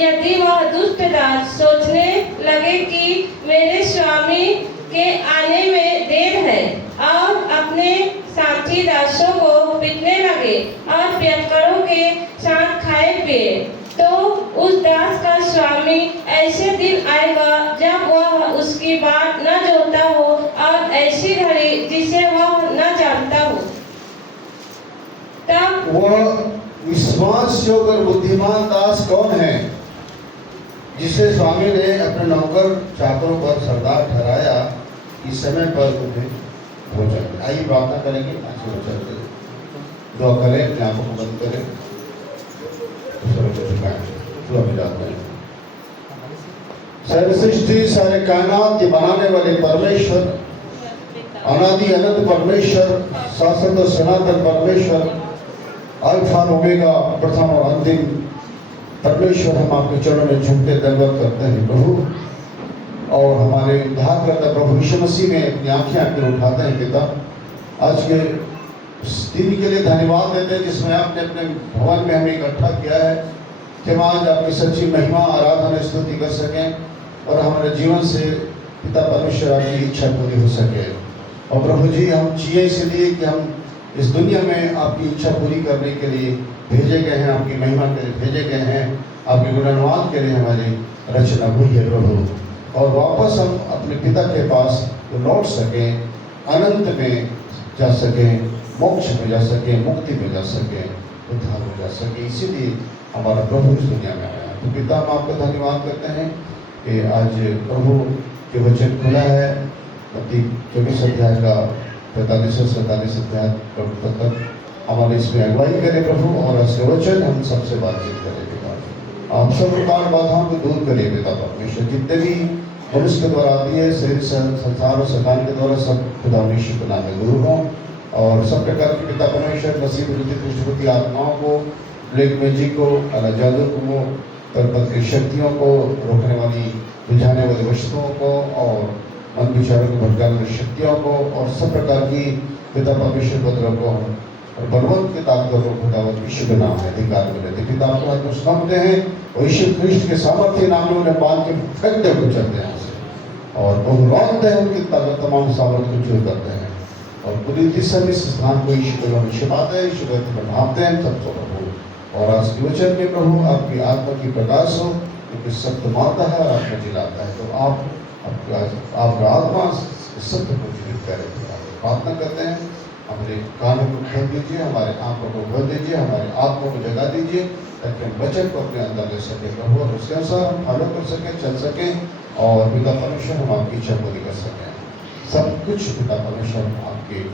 यदि वह दुष्ट दास सोचने लगे कि मेरे स्वामी के आने में देर है और अपने साथी दासों को पीटने लगे और पियक्कड़ों के साथ खाए पिए, तो उस दास का स्वामी ऐसे दिन आएगा जब वह उसकी बात न जोता हो और ऐसी घड़ी जिसे वह न जानता हो। तब वह विश्वास योग्य और बुद्धिमान दास कौन है जिसे स्वामी ने अपने नौकर चाकरों पर सरदार ठहराया कि समय पर उन्हें भोजन। आइए प्रार्थना करेंगे, दुआ करें, अपने आंखों को बंद करें, सारी सृष्टि, सारे कायनात के बनाने वाले परमेश्वर, अनादि अनंत परमेश्वर, शाश्वत और सनातन परमेश्वर, अल्फा ओमेगा, प्रथम और अंतिम परमेश्वर, हम आपके चरणों में झुकते दंडवत करते हैं प्रभु, और हमारे उद्धारकर्ता प्रभु यीशु मसीह में अपनी आंखें आपके उठाते हैं पिता। आज के दिन के लिए धन्यवाद देते हैं जिसमें आपने अपने भवन में हमें इकट्ठा किया है कि हम आज आपकी सच्ची महिमा, आराधना, स्तुति कर सकें और हमारे जीवन से पिता परमेश्वर आपकी इच्छा पूरी हो सके। और प्रभु जी, हम जिए इसलिए कि हम इस दुनिया में आपकी इच्छा पूरी करने के लिए भेजे गए हैं, आपकी महिमा के लिए भेजे गए हैं, आपके गुणगान के लिए हमारी रचना हुई है प्रभु, और वापस हम अपने पिता के पास लौट सकें, अनंत में जा सकें, मोक्ष में जा सके, मुक्ति में जा सके, उद्धार में जा सके। इसीलिए हमारा प्रभु इस दुनिया में आया। तो पिता, हम आपका धन्यवाद करते हैं कि आज प्रभु के वचन खुला है। मत्ती 24 अध्याय का 45 से 47 अध्याय तक हमारे इसमें अगुवाई करें प्रभु, और आज के वचन हम सबसे बातचीत करें पिता। आप सब प्रकार बाधाओं को दूर करिए पिता परमेश्वर, जितने भी मनुष्य के द्वारा आती है, शरीर संसार और शैतान के द्वारा, सब खुदा यीशु के नाम में दूर हों, और सब प्रकार के पिता परमेश्वर मसीह विरोधी दुष्ट आत्माओं को, ब्लैक मैजिक को, काला जादू को, परपत की शक्तियों को, रोकने वाली बुझाने वाली वस्तुओं को, और मन विचारों को भटकाने वाली शक्तियों को, और सब प्रकार की पिता परमेश्वर पत्रों को और बलवंत के ताकतों को खुदावंत यीशु के नाम में अधिकार में लेते पिता आपके हाथ में सौंपते हैं, और यीशु ख्रिस्ट के सामर्थ्य नाम में उन्हें बांध के फेंकते हुए चलते हैं और बहुरानते हैं, उनकी ताकत तमाम सामर्थ को चूर करते हैं, और पूरी दिशा में इस स्थान को यीशु के नाम में छिपाते हैं, यीशु के नामते हैं सबको प्रभु। और आज के वचन में प्रभु आपकी आत्मा की प्रकाश हो, क्योंकि सत्य मारता है और आत्मा जिलाता है, तो आपका आत्मा सत्य को जीवित करे। प्रार्थना करते हैं, हमारे कानों को खोल दीजिए, हमारे आंखों को खोल दीजिए, हमारे आत्मा को जगा दीजिए, ताकि हम वचन को अपने अंदर ले सके प्रभु, और उसके अनुसार हम फॉलो कर सकें, चल सकें, और पिता परमेश्वर हम आपकी इच्छा पूरी कर सकें। सब कुछ पिता परमेश्वर आपके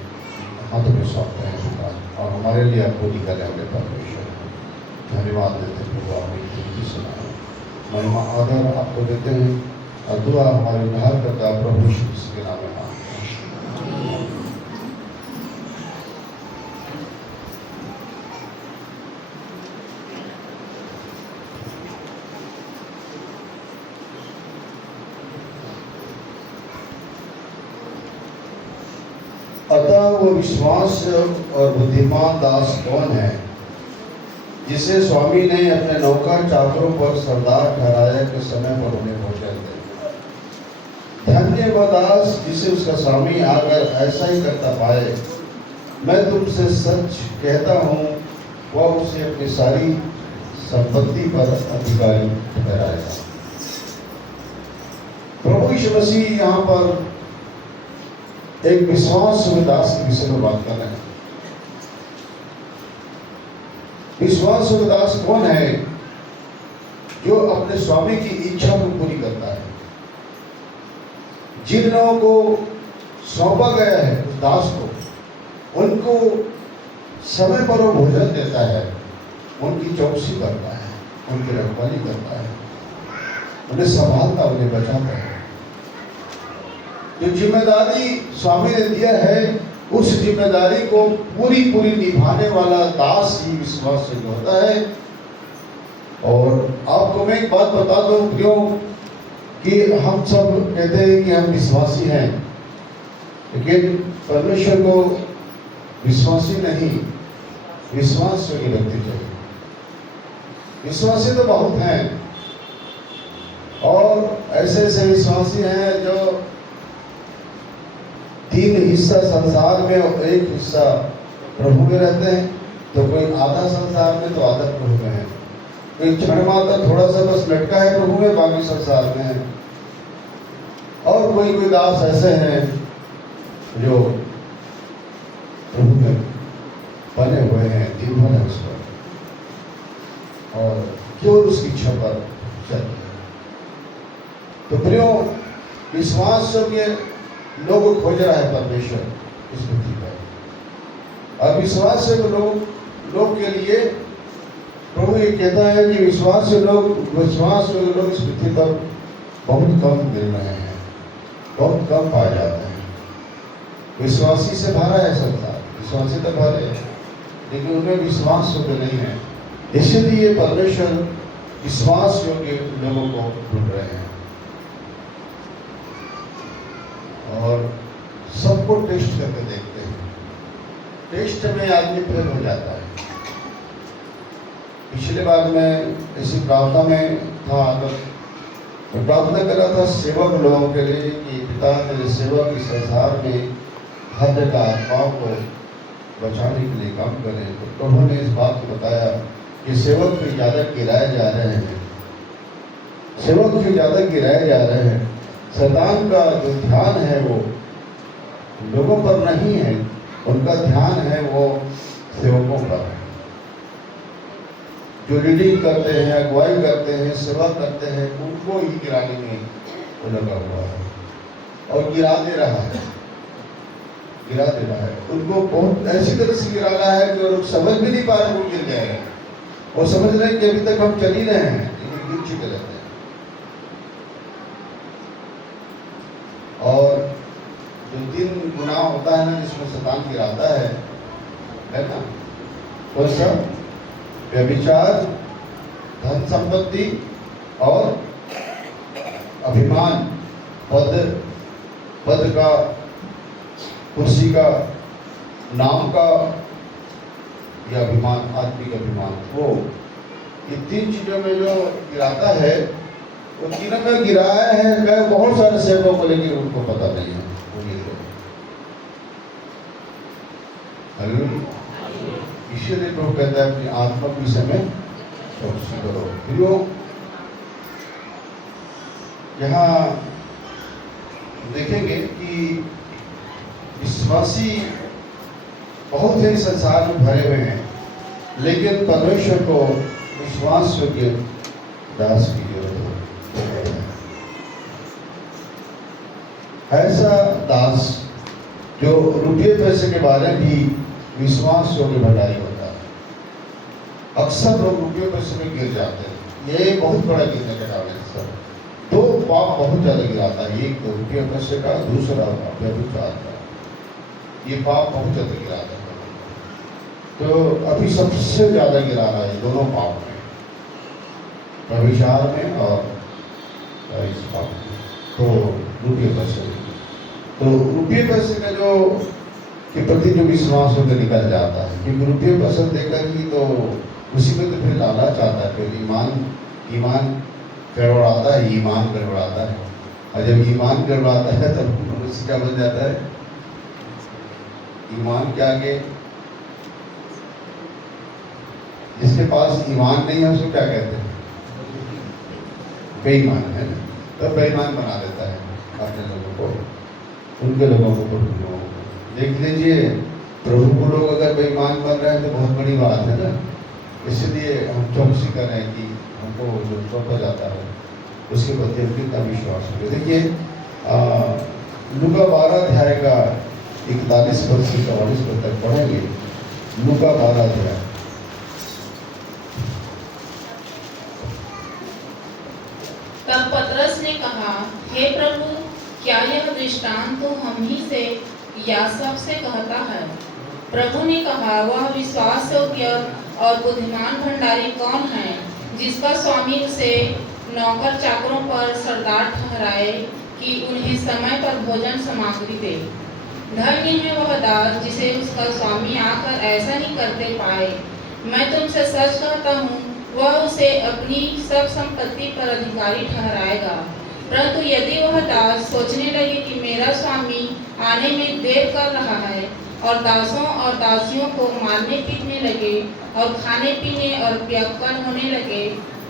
हाथों में सौंपते हैं पिता, और हमारे लिए आप पूरी करने वाले परमेश्वर धन्यवाद देते हैं प्रभु। आपने सुना, महिमा आदर आपको देते हैं, और दुआ हमारे उद्धार करता प्रभु यीशु मसीह के नाम में। अतः वो विश्वास और बुद्धिमान दास कौन है जिसे स्वामी ने अपने नौकर चाकरों पर सरदार ठहराया कि समय पर उन्हें भोजन दे। धन्य वह दास जिसे उसका स्वामी आकर ऐसा ही करता पाए। मैं तुमसे सच कहता हूँ, वह उसे अपनी सारी संपत्ति पर अधिकारी ठहराएगा। प्रभु यीशु मसीह यहाँ पर एक विश्वास दास के विषय में बात कर रहे हैं। विश्वास दास कौन है जो अपने स्वामी की इच्छा को पूरी करता है। जिन लोगों को सौंपा गया है उस दास को, उनको समय पर वो भोजन देता है, उनकी चौकसी करता है, उनकी रखवाली करता है, उन्हें संभालता, उन्हें बचाता है। जो जिम्मेदारी स्वामी ने दिया है, उस जिम्मेदारी को पूरी निभाने वाला दास ही विश्वास से होता है। और आपको मैं एक बात बता दूं प्रियो, कि हम सब कहते हैं कि हम विश्वासी हैं, लेकिन परमेश्वर को विश्वासी नहीं, विश्वास योग्य व्यक्ति चाहिए। विश्वासी तो बहुत हैं, और ऐसे ऐसे विश्वासी हैं जो 3 हिस्सा संसार में और 1 हिस्सा प्रभु में रहते हैं। तो कोई आधा संसार में तो आधा प्रभु में है, कोई क्षण मात्र थोड़ा सा बस लटका है प्रभु में, बाकी संसार में है। और कोई दास ऐसे हैं जो प्रभु में बने हुए हैं, निर्भर है उस पर और केवल उसकी इच्छा पर चलते हैं। तो प्रियो, विश्वास योग्य लोग खोज रहा है परमेश्वर इस पृथ्वी पर। और विश्वास योग्य लोग के लिए प्रभु ये कहता है कि विश्वास योग्य लोग इस पृथ्वी पर बहुत कम मिल रहे हैं, बहुत कम पाए जाते हैं। विश्वासी से भरा है संसार, विश्वासी तो भरे हैं, लेकिन उनमें विश्वास योग्य नहीं है। इसलिए परमेश्वर विश्वास योग्य लोगों को ढूंढ रहे हैं और सबको टेस्ट करके देखते हैं। टेस्ट में आदमी फेल हो जाता है। पिछले बार मैं इसी प्रार्थना में था, तो प्रार्थना कर रहा था सेवक लोगों के लिए कि पिता तेरे सेवक इस संसार में हर जगह आत्माओं को बचाने के लिए काम करें। तो प्रभु ने इस बात को बताया कि सेवक भी ज़्यादा गिराए जा रहे हैं, सेवक भी ज़्यादा गिराए जा रहे हैं। शैतान का जो ध्यान है वो लोगों पर नहीं है, उनका ध्यान है वो सेवकों पर है। जो लीडिंग करते हैं, अगुवाई करते हैं, सेवा करते हैं, उनको ही गिराने में वो लगा हुआ है और गिरा दे रहा है। उनको बहुत ऐसी तरह से गिरा रहा है कि वो लोग समझ भी नहीं पा रहे वो गिर गए हैं। वो समझ रहे हैं कि अभी तक हम चल ही रहे हैं, लेकिन गिर चुके रहते हैं। और जो 3 गुनाह होता है ना जिसमें शैतान गिराता है ना, कौन सा? व्यभिचार, धन संपत्ति और अभिमान, पद का, कुर्सी का, नाम का या अभिमान, आत्मिक अभिमान। वो ये 3 चीजों में जो गिराता है वो तीनों में गिराया है बहुत सारे सेवकों को, लेकिन उनको पता नहीं है वो गिर गए। इसीलिए प्रभु कहता है अपनी आत्मा के विषय में चौकसी करो। फिर यहाँ देखेंगे कि विश्वासी बहुत ही संसार में भरे हुए हैं, लेकिन परमेश्वर को विश्वास योग्य दास की जरूरत है। ऐसा दास जो रुपये पैसे के बारे में भी विश्वास योग्य भंडारी होता है। अक्सर लोग रुपये पैसे में गिर जाते हैं। ये बहुत बड़ा गिरने का कारण है सर। 2 पाप बहुत ज़्यादा गिराता है, एक तो रुपये पैसे का, दूसरा व्यभिचार का। ये पाप बहुत ज़्यादा गिराता है। तो अभी सबसे ज़्यादा गिरा रहा है दोनों पाप में, व्यभिचार में और इस पाप में। तो रुपये पैसे, तो रुपये पैसे का जो के प्रति जो विश्वास होकर निकल जाता है, क्योंकि रुपये पैसे देकर ही तो उसी में तो फिर लालच आता है, फिर ईमान गड़बड़ाता है, ईमान गड़बड़ाता है। और जब ईमान गड़बड़ाता है तब मनुष्य क्या बन जाता है? ईमान के आगे जिसके पास ईमान नहीं है उसको क्या कहते हैं? बेईमान है ना। तो बेईमान बना देता है अपने लोगों को, उनके लोगों को। देख लीजिए, प्रभु को लोग अगर बेईमान बन रहे हैं तो बहुत बड़ी बात है ना। इसलिए हम चौकसी कर रहे हैं कि हमको जो सौंपा जाता है उसके प्रति हम कितना विश्वास हो। देखिए लूका 12 अध्याय का 41 पद से 44 पद तक पढ़ेंगे। लूका 12 अध्याय। तब पतरस ने कहा, हे प्रभु, क्या यह दृष्टांत तो हम ही से या सबसे कहता है? प्रभु ने कहा, वह विश्वास योग्य और बुद्धिमान भंडारी कौन है, जिसका स्वामी उसे नौकर चाकरों पर सरदार ठहराए कि उन्हें समय पर भोजन सामग्री दे। धन्य है वह दास जिसे उसका स्वामी आकर ऐसा नहीं करते पाए। मैं तुमसे सच कहता हूँ, वह उसे अपनी सब संपत्ति पर अधिकारी ठहराएगा। परंतु यदि वह दास सोचने लगे कि मेरा स्वामी आने में देर कर रहा है और दासों और दासियों को मारने पीटने लगे और खाने पीने और पियक्कड़ होने लगे,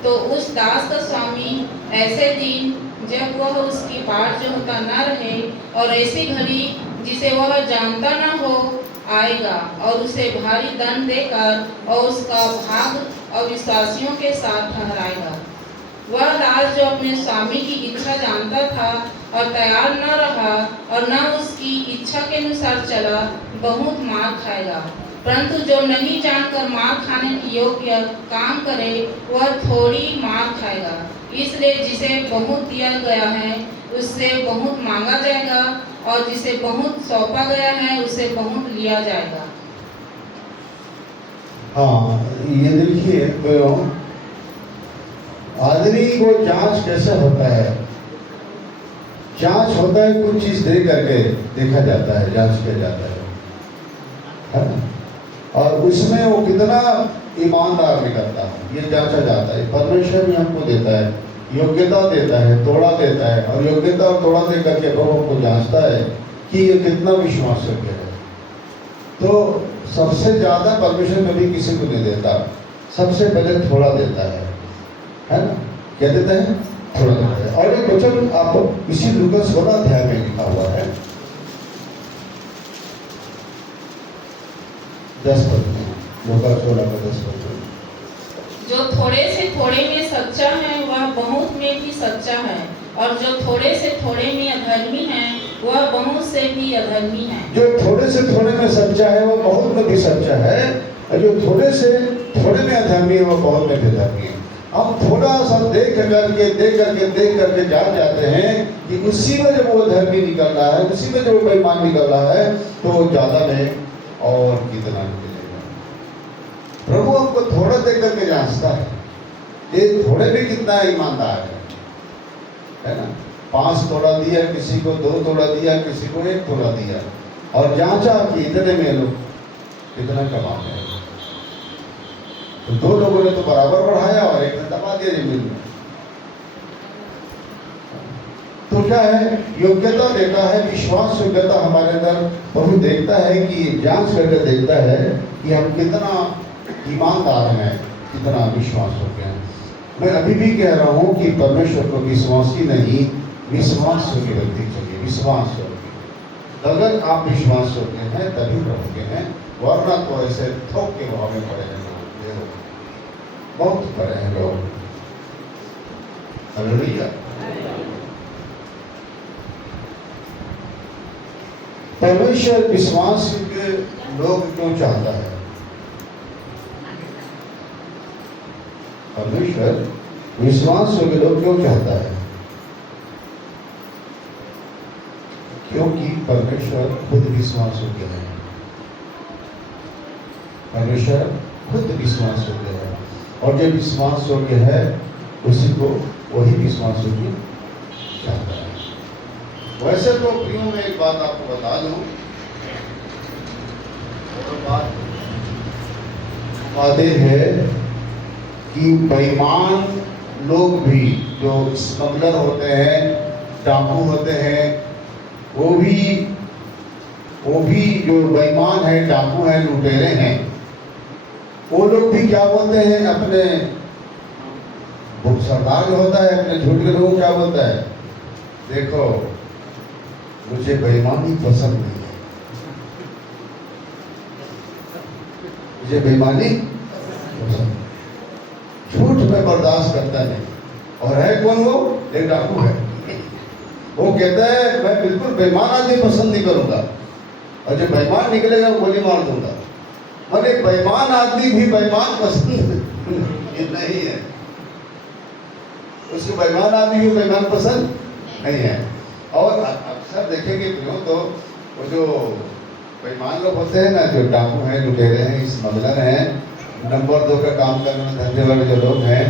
तो उस दास का स्वामी ऐसे दिन जब वह उसकी बाट जोहता न रहे और ऐसी घड़ी जिसे वह जानता न हो आएगा और उसे भारी दंड देकर और उसका भाग अविश्वासियों के साथ ठहराएगा। वह दास जो अपने स्वामी की इच्छा जानता था और तैयार न रहा और न उसकी इच्छा के अनुसार चला, बहुत मार खाएगा। परंतु जो नहीं जानकर मार खाने की योग्य काम करे, वह थोड़ी मार खाएगा। इसलिए जिसे बहुत दिया गया है उससे बहुत मांगा जाएगा और जिसे बहुत सौंपा गया है उसे बहुत लिया जाएगा। हाँ, ये देखिए तो आदमी को जांच कैसे होता है। जांच होता है कुछ चीज दे करके देखा जाता है, जांच किया जाता है ना? और उसमें वो कितना ईमानदार निकलता है ये जांचा जाता है। परमेश्वर भी हमको देता है, योग्यता देता है, तोड़ा देता है, और योग्यता और तोड़ा दे करके प्रभु हमको जांचता है कि ये कितना विश्वास योग्य है। तो सबसे ज्यादा परमेश्वर कभी किसी को नहीं देता, सबसे पहले थोड़ा देता है ना? क्या देता है? थोड़ा देता है। और एक वचन आपको इसी लूका 16 अध्याय में लिखा हुआ है 10 पद में, लूका 16 का 10 पद में। जो थोड़े से थोड़े में सच्चा है वह बहुत में भी सच्चा है, और जो थोड़े से थोड़े में अधर्मी है वह बहुत से भी अधर्मी है। जो थोड़े से थोड़े में सच्चा है वह बहुत में भी सच्चा है, और जो थोड़े से थोड़े में अधर्मी है वह बहुत में भी अधर्मी है। हम थोड़ा सा देख करके जान जाते हैं कि उसी में जब वो धर्मी निकल रहा है, उसी में जब वो बेईमान निकल रहा है, तो वो ज्यादा में और कितना निकलेगा। प्रभु हमको थोड़ा देख करके जांचता है, ये थोड़े में कितना ईमानदार है ना? 5 तोड़ा दिया किसी को, 2 तोड़ा दिया किसी को, 1 तोड़ा दिया, और जांचा कि इतने में लोग कितना कमाते हैं। तो 2 लोगों ने तो बराबर बढ़ाया और एक ने दबा दिया जमीन में। तो क्या है? योग्यता देता है, विश्वास योग्यता हमारे अंदर प्रभु देखता है कि जांच करके देखता है कि हम कितना ईमानदार हैं, कितना विश्वास योग्य हैं। मैं अभी भी कह रहा हूँ कि परमेश्वर को विश्वासी नहीं, विश्वास योग्य व्यक्ति चाहिए, विश्वास योग्य। अगर आप विश्वास योग्य हैं तभी प्रभु के हैं, वरना तो ऐसे थोक के भाव में पड़े हैं, बहुत पड़े हैं लोग। हालेलुया। परमेश्वर विश्वास के लोग क्यों चाहता है? परमेश्वर विश्वास के लोग क्यों चाहता है? क्योंकि परमेश्वर खुद विश्वास योग्य है। परमेश्वर खुद विश्वास योग्य है, और जो विश्वास योग्य है उसी को वही विश्वास योग्य चाहता है। वैसे तो प्रियो में एक बात आपको बता दूं, बात है कि बेईमान लोग भी जो स्मगलर होते हैं, डाकू होते हैं, वो भी जो बेईमान है, डाकू हैं, लुटेरे हैं, वो लोग भी क्या बोलते हैं? अपने सरदार जो होता है अपने झूठ के लोगों क्या बोलता है? देखो मुझे बेईमानी पसंद नहीं है, मुझे बेईमानी पसंद, झूठ में बर्दाश्त करता नहीं। और है कौन वो? एक डाकू है। वो कहता है मैं बिल्कुल बेईमान आदमी पसंद नहीं करूंगा, और जो बेईमान निकलेगा वो गोली मार दूंगा। और एक बेईमान आदमी भी बेईमान पसंद नहीं है, उसको बेईमान आदमी भी बेईमान पसंद नहीं है। और अक्सर देखेंगे क्यों, तो वो जो बेईमान लोग होते हैं ना, जो डाकू हैं, लुटेरे हैं, स्मगलर हैं, नंबर 2 का काम करने में धंधे वाले जो लोग हैं,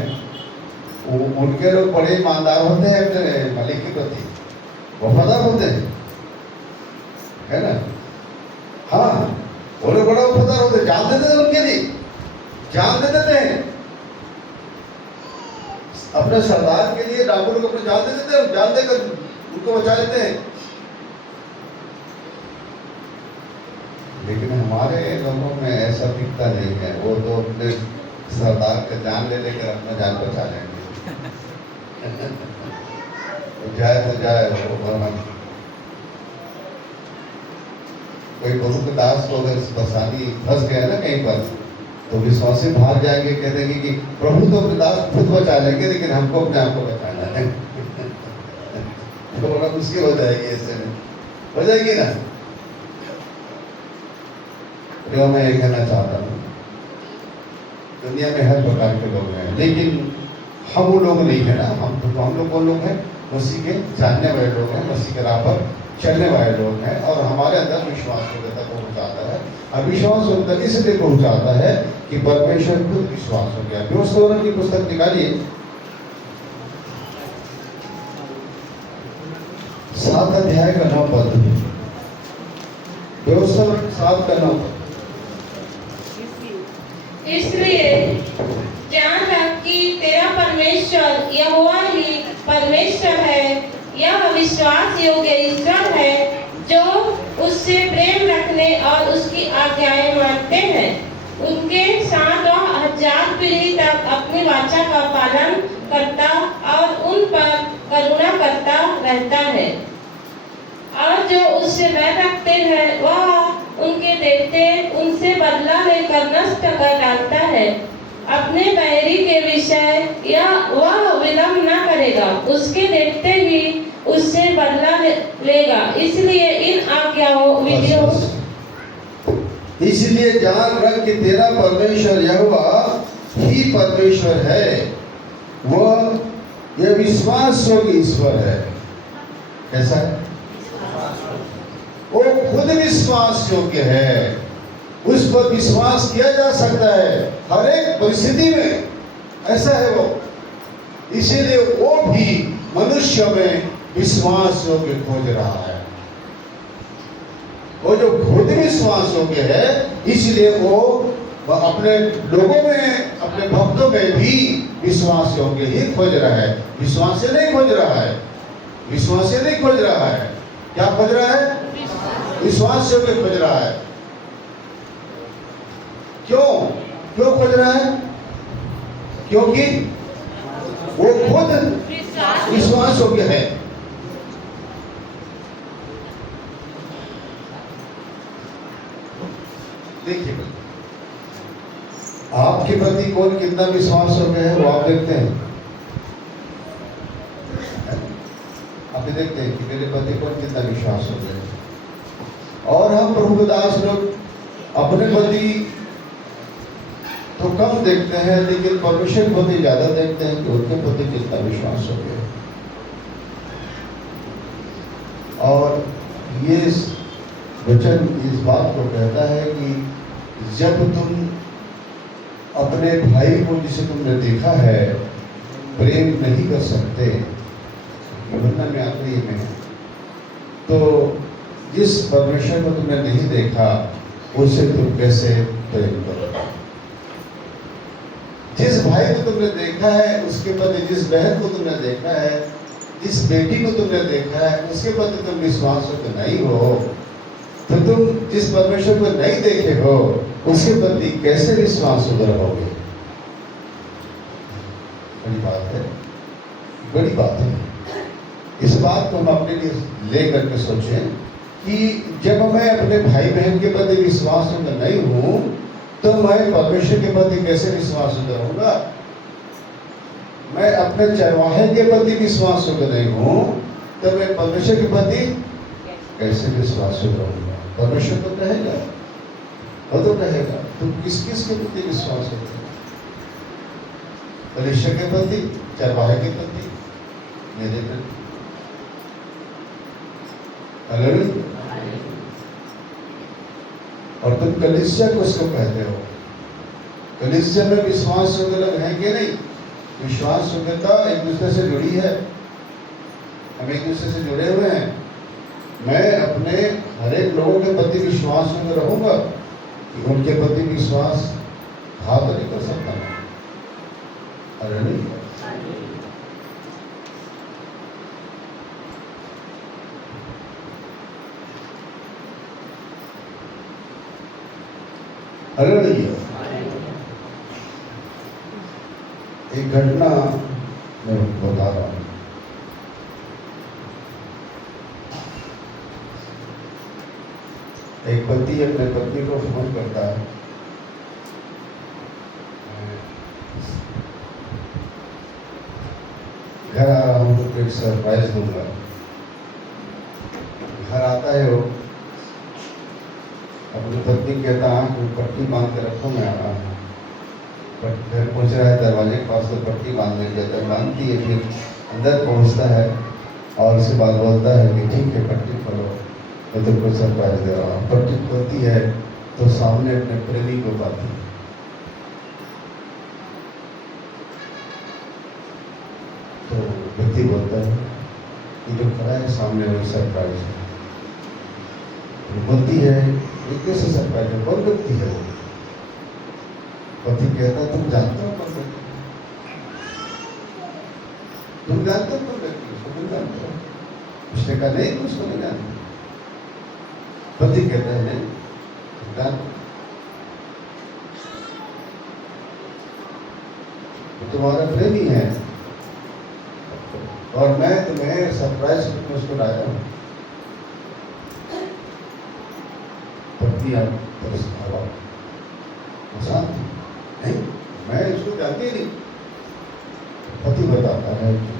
उनके लोग बड़े ईमानदार होते हैं, अपने मालिक के प्रति वफादार होते हैं, है ना? हाँ, वो लोग बड़ा वफादार होते हैं, जान देते हैं उनके लिए, जान दे देते हैं। अपने सरदार के लिए डाकुओं को अपने जान दे देते हैं, जान देकर उनको बचा लेते हैं। लेकिन हमारे लोगों में ऐसा दिखता नहीं है। वो तो अपने सरदार का जान ले लेकर अपना जान बचा लेंगे। जाए तो जाए, वो भगवान। कोई गुरु के दास को अगर परेशानी फंस गया ना कहीं पर, तो विश्वासी भाग जाएंगे, कह देंगे कि प्रभु तो अपने दास खुद बचा लेंगे, लेकिन हमको अपने आप को बचाना है। तो बड़ा मुश्किल हो जाएगी, ऐसे में हो जाएगी ना। जो मैं ये कहना चाहता हूँ, दुनिया में हर प्रकार के लोग हैं, लेकिन हम वो लोग नहीं है ना। हम लोग कौन लोग हैं? मसीह के जानने वाले लोग हैं, मसीह के राह पर चलने वाले लोग हैं। और हमारे अंदर विश्वास योग्यता पहुँचाता है। अविश्वास योग्यता इसलिए पहुँचाता है कि परमेश्वर खुद विश्वास हो गया। व्यवस्था की पुस्तक निकालिए, 7 अध्याय का 9 पद। व्यवस्था 7 का 9 पद। इसलिए जान रख कि तेरा परमेश्वर यहोवा ही परमेश्वर है। यह विश्वास योग्य ईश्वर है जो उससे प्रेम रखने और उसकी आज्ञाएं मानते हैं। उनके साथ वह 1000 पीढ़ी तक अपनी वाचा का पालन करता और उन पर करुणा करता रहता है। और जो उससे बैर रखते हैं वह उनके देवते उनसे बदला लेकर नष्ट कर डालता है। अपने बैरी के विषय वह विलंब न करेगा, उसके देवते ही उससे बदला लेगा। इसलिए इन आज्ञाओं विधियों इसलिए जान रख कि तेरा परमेश्वर यहोवा ही परमेश्वर है। वह यह विश्वास योग्य ईश्वर है। कैसा है? वो खुद विश्वास योग्य है। उस पर विश्वास किया जा सकता है हर एक परिस्थिति में। ऐसा है वो। इसीलिए वो भी मनुष्य में विश्वास योग्य खोज रहा है। वो जो खुद विश्वास योग्य है, इसलिए वो अपने लोगों में, अपने भक्तों में भी विश्वास योग्य ही खोज रहा है। विश्वास से नहीं खोज रहा है, विश्वास से नहीं खोज रहा है। क्या खोज रहा है? विश्वास योग्य खोज रहा है। क्यों खोज रहा है? क्योंकि वो खुद विश्वास योग्य है। देखिए, आपके प्रति कौन कितना विश्वास योग्य है वो आप देखते हैं। आप देखते हैं कि मेरे प्रति कौन कितना विश्वास योग्य है। और हम प्रभुदास लोग अपने प्रति तो कम देखते हैं, लेकिन परमेश्वर के प्रति ज्यादा देखते हैं कि उनके प्रति कितना विश्वास हो गया। और ये वचन इस बात को कहता है कि जब तुम अपने भाई को जिसे तुमने देखा है प्रेम नहीं कर सकते, यूहन्ना में आखिरी में, तो जिस परमेश्वर को तुमने नहीं देखा उससे तुम कैसे प्रेम करोगे? जिस भाई को तुमने देखा है उसके प्रति, जिस बहन को तुमने देखा है, जिस बेटी को तुमने देखा है उसके प्रति तुम विश्वास तो नहीं हो, तो तुम जिस परमेश्वर को नहीं देखे हो उसके प्रति कैसे विश्वास रहोगे? बड़ी बात है, बड़ी बात है। इस बात को हम अपने लिए ले करके सोचें कि जब मैं अपने भाई बहन के प्रति विश्वास नहीं हूं तो मैं परमेश्वर के प्रति कैसे विश्वास रहूंगा? मैं अपने चरवाहे के प्रति विश्वास नहीं हूं तो मैं परमेश्वर के प्रति कैसे विश्वास रहूंगा? परमेश्वर तो कहेगा, वो तो कहेगा तुम किस किस के प्रति विश्वास रखते हो? परमेश्वर के प्रति, चरवाहे के प्रति, मेरे प्रति। और तुम कलीसिया को उसको कहते हो। कलीसिया में विश्वास योग्य है कि नहीं? विश्वास योग्यता एक दूसरे से जुड़ी है, हम एक दूसरे से जुड़े हुए हैं। मैं अपने हर एक लोगों के प्रति विश्वास योग्य रहूंगा कि उनके प्रति विश्वास घात नहीं कर सकता मैं। अरे नहीं, हालेलुया। एक घटना मैं बता रहा हूँ। एक पति अपने पत्नी को फोन करता है, घर आ रहा हूँ तो एक सरप्राइज दूंगा। घर आता है वो, अपनी पत्नी कहता है कि पट्टी बांध के रखो, मैं आ रहा हूँ। बट घर पहुँच रहा है, दरवाजे के पास तो पट्टी बांधने कहता है, बांधती है। फिर अंदर पहुँचता है और उसके बाद बोलता है कि ठीक है पट्टी खोलो, मैं तुमको सरप्राइज दे रहा हूँ। पट्टी खोलती है तो सामने अपने प्रेमी को पाती है। तो व्यक्ति बोलता है कि जो खड़ा है सामने वही सरप्राइज है। बोलती है ये कैसे सरप्राइज है, कौन व्यक्ति है वो? पति कहता है तुम जानते हो कौन व्यक्ति? तुम जानते हो कौन व्यक्ति? उसको तुम जानते हो? उसने कहा नहीं, उसको नहीं जानते। पति कहता है नहीं, तुम जानते तो तुम्हारा प्रेमी है और मैं तुम्हें सरप्राइज में उसको लाया हूँ। पत्नी नहीं, मैं इसको जानती नहीं। पति बताता है कि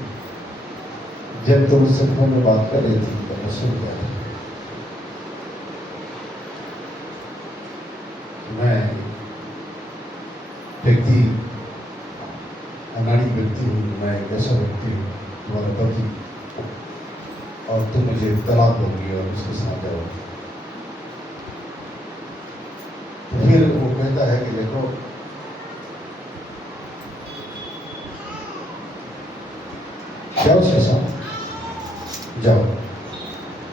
जब तुम उससे फोन में बात कर रही थी तो मैं सुन गया। मैं व्यक्ति अनाड़ी व्यक्ति हूँ, मैं एक ऐसा व्यक्ति हूँ तुम्हारा पति, और तुम मुझे तलाक दोगी और उसके साथ जाओगी। तो फिर वो कहता है कि देखो जाओ उसके साथ जाओ।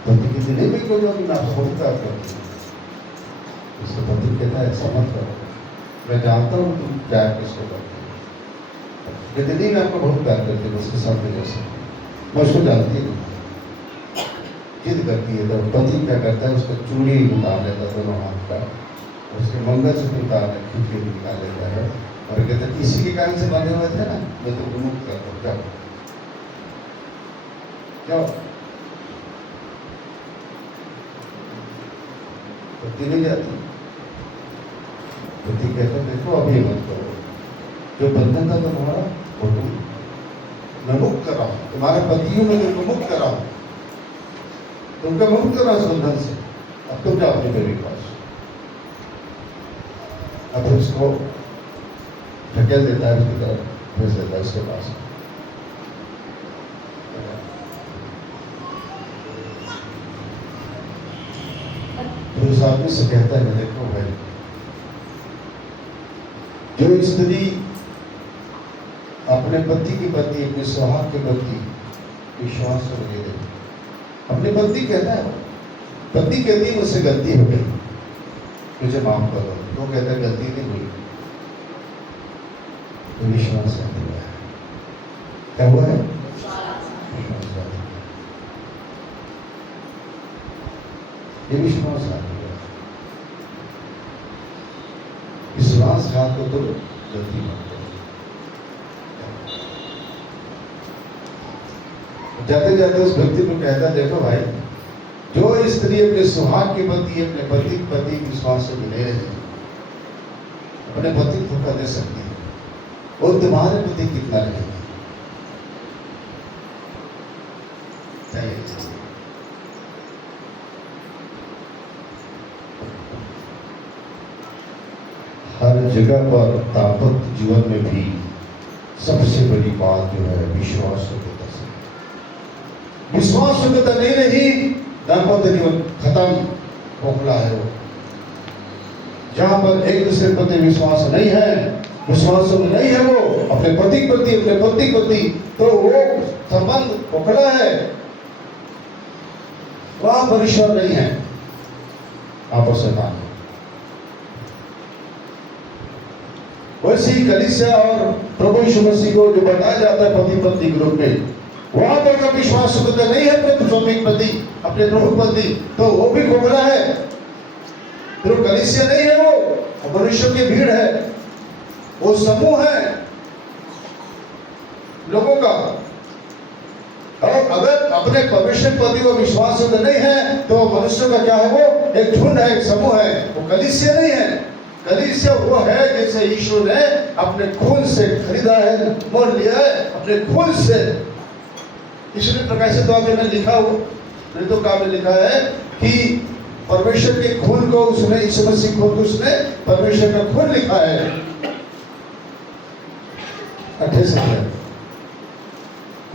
पति कहती नहीं भी कोई जाओगी, मैं आपको बहुत प्यार करती हूँ। उसके पति कहता है ऐसा मत करो, मैं जानता हूँ तुम प्यार किसको करते हो। कहते नहीं मैं आपको बहुत प्यार करती हूँ, उसके साथ नहीं जा सकती, मैं उसको जानती नहीं। जिद करती है तो पति क्या करता है, उसका चूड़ी उतार लेता है दोनों हाथ का, उसके मंगलसूत्र उतारने खींच के निकाल लेता है और कहते हैं इसी के कारण से बांधे हुए थे ना, मैं तो मुक्त कर दूँ, जाओ जाओ। पति नहीं जाती। पति कहते देखो अभी मत करो, जो बंधन था तुम्हारा वो मैं मुक्त कर रहा हूँ, तुम्हारे पतियों में तुमको मुक्त कर रहा हूँ, तुमको मुक्त कर रहा हूँ उस बंधन से। अब तुम जाओ अपने बेबी के पास। अब उसको ढकेल देता है, उसकी तरफ भेज देता है उसके पास। तो उस आदमी से कहता है देखो भाई, जो स्त्री अपने पति के प्रति, अपने सुहाग के प्रति विश्वास को दे दे, अपने पति कहता है, पति कहती है मुझसे गलती हो गई, मुझे माफ कर दो, तो कहता है गलती नहीं हुई, तो विश्वास कर दिया है। क्या हुआ है? ये विश्वासघात हो गया। विश्वासघात को तो गलती मत करो। जाते जाते उस व्यक्ति को कहता देखो भाई, जो स्त्री अपने सुहाग के प्रति, अपने पति के प्रति विश्वास से मिले रहे, अपने पति को धोखा दे सकती है, और तुम्हारे प्रति कितना रहेगी? चाहिए। हर जगह पर दाम्पत्य जीवन में भी सबसे बड़ी बात जो है विश्वास योग्यता से। विश्वास योग्यता नहीं रही, दाम्पत्य जीवन खत्म, खोखला है वो। जहां पर एक दूसरे के प्रति विश्वास नहीं है, विश्वास नहीं है वो अपने पति के प्रति, अपने पति के प्रति, तो वो संबंध खोखला है, वहां पर ईश्वर नहीं है, आपस में। वैसे ही कलीसिया और प्रभु यीशु मसीह को जो बताया जाता है पति पत्नी के रूप में, वहां पर अगर विश्वास नहीं है अपने स्वामी के प्रति, अपने प्रभु प्रति, तो वो भी खोखला है, तो कलीसिया नहीं है वो। और मनुष्यों की भीड़ है, वो समूह है लोगों का। और अगर अपने परमेश्वर के प्रति वो विश्वास नहीं है तो मनुष्यों का क्या है, वो एक झुंड है, एक समूह है, वो कलीसिया नहीं है। कलीसिया वो है जैसे यीशु ने अपने खून से खरीदा है, मोल लिया है अपने खून से। इसलिए प्रकाशित वाक्य में लिखा हो, तो काम में लिखा है कि परमेश्वर के खून को उसने, यीशु मसीह खून को उसने परमेश्वर का खून लिखा है। 28